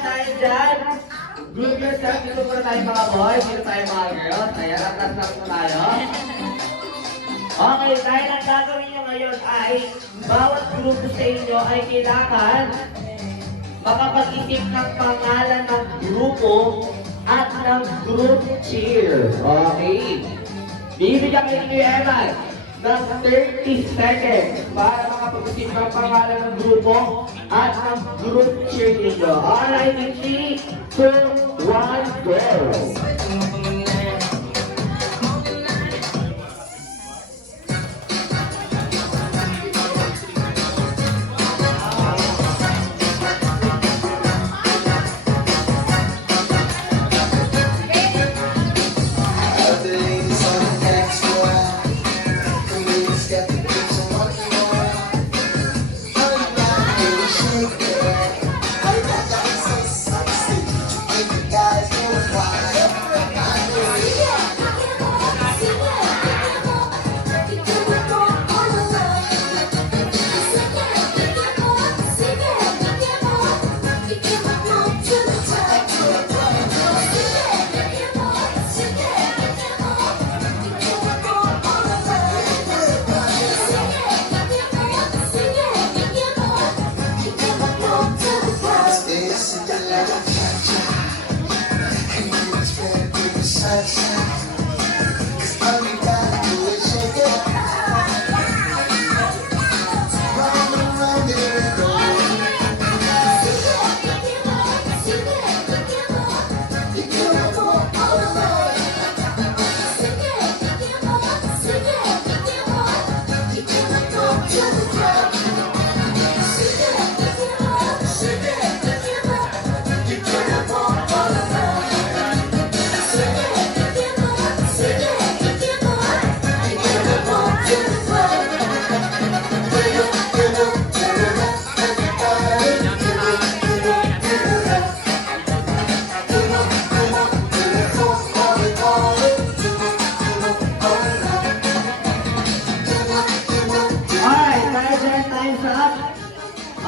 tayo dyan. Group yourself. Dito muna tayo mga boys. Dito tayo mga girls. Ayan, atras na tayo. Okay, dahil ang gagawin nyo ngayon ay bawat grupo sa inyo ay kailangan makapag-isip ng pangalan ng grupo at ng group cheer. Okay. Bibigyan kayo ni Evan ng 30 seconds para makapag-isip ng pangalan ng grupo at ng group cheer ninyo. Alright, in 3, 2, 1, go!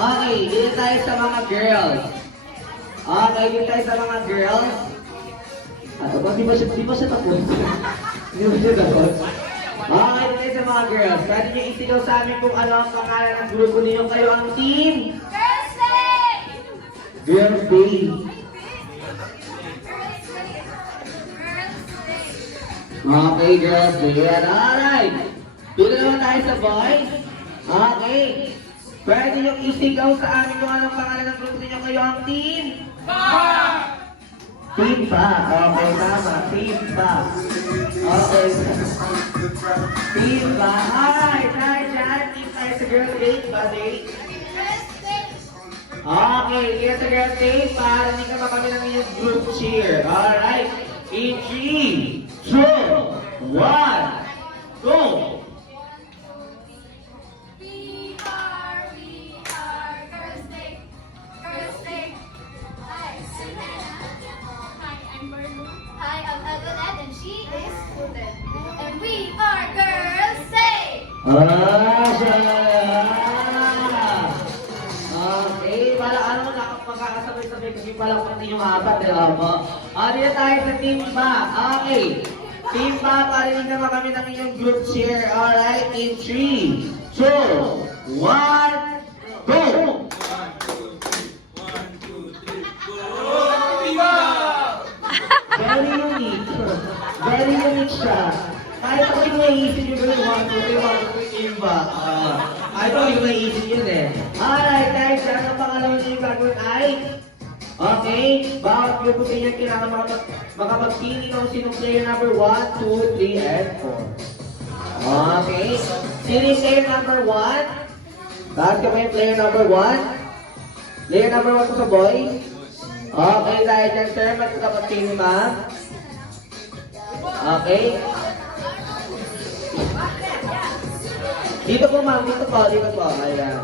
Okay, dito tayo sa mga girls. Okay, dito tayo sa mga girls. Ano ba? Di ba siya tapos? Di ba siya tapos? Okay, dito tayo sa mga girls. Pwede niyo isigaw sa amin kung ano ang pangalan ng grupo ninyo. Kayo ang team? Girls Day! Girls Day. Okay, Girls Day. Alright. Dito naman tayo sa boys. Okay. Pwede nyo isigaw sa amin kung anong pangalan ng grupo ninyo. Kayo ang team? Pa! Team Pa. Okay, tama. Team Pa. Okay. Team Pa. Alright, tayo dyan. Team tayo sa Girls Day. Pa, Day. Girls Day! Okay, dito sa Girls Day. Para hindi ka kami ng inyong group cheer. Alright. In 3, 2, 1, go! Girls Day! Girls Day! Hi, I'm Marlon. Hi, I'm Evelyn and she is Fulton. And we are Girls Day! Okay, para ano magkakasabay-sabay kasi pala pati yung apat, di ba mo? Dito tayo sa Team Pa. Okay. Team Pa, parinig naman kami ng inyong group cheer. Alright, in 3, 2, 1, go! Very unique. Very unique siya. Kahit ako yung naiisip yung gano'n, 1, 2, 3, Team Pa. Kahit ako yung naiisip yun eh. Alright, guys, dyan ang pangalawa niyo yung gagawin ay okay, bawat grupo sa inyo kailangan makapagpili ng sinong player number 1, 2, 3, and 4. Okay, sino yung player number 1? Bakit ka ba yung player number 1? Player number 1 ko sa boy? Okay, dahil dyan sir, magkakapagpili ma'am. Okay. Dito po ma'am, dito po. Ayan.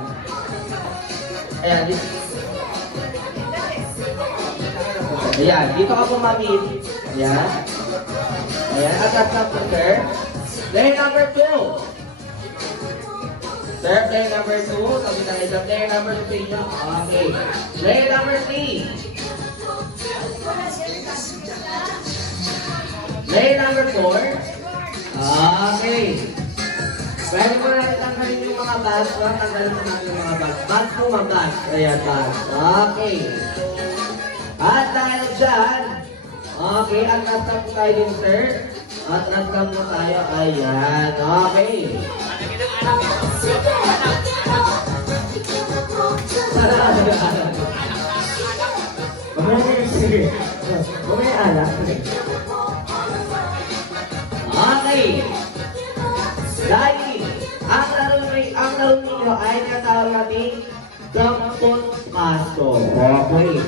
Ayan, dito. Ayan, dito ka po mami. Ayan. Ayan, atas na po sir. Player number 2. Sir, player number 2. Sabi na isa. Player number 2 sa inyo. Okay. Player number 3. Day number 4. Okay. Pwede mo natin tanggalin yung mga bags. Tanggalin mo natin yung mga bags. Bags po mga bags. Ayan, bags. Okay. At dahil dyan, okay, at nasa po tayo din, sir. At nasa po tayo. Ayan, okay. Mamaya anak. Okay. Dahil ang laro ninyo ay natawag natin dampot paso. Okay.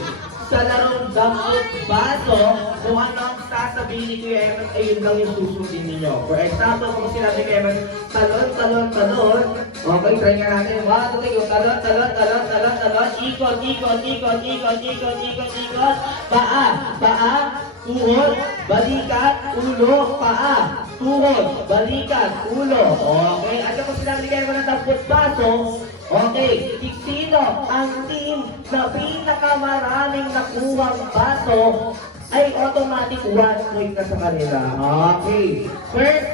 Sa larong dampot paso, kung ano ang sasabihin ni Kuya Eman, ay yun lang yung susundin ninyo. For example, kung sinabi kay Eman, talon, talon, talon. Okay, try nga natin. 1, 2, 3, talon, talon, talon, talon, talon. Ikot, ikot, ikot, ikot, ikot, ikot, ikot. Paa, paa, tuhod, balikat, ulo, paa. Tuhod, balikat, ulo. Okay, at kung sinabi ni Kuya Eman ng dampot paso, okay, sino ang team na pinakamaraming nakuhang baso ay automatic 1 point na sa kanila. Okay. First,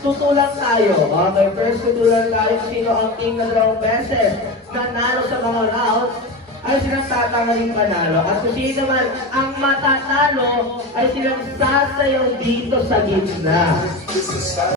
tutulang tayo. Okay, first tutulang tayo kung sino ang team na 2 beses nanalo sa mga rounds ay silang tatanggalin panalo. At kung sino naman ang matatalo ay silang sasayaw dito sa gitna.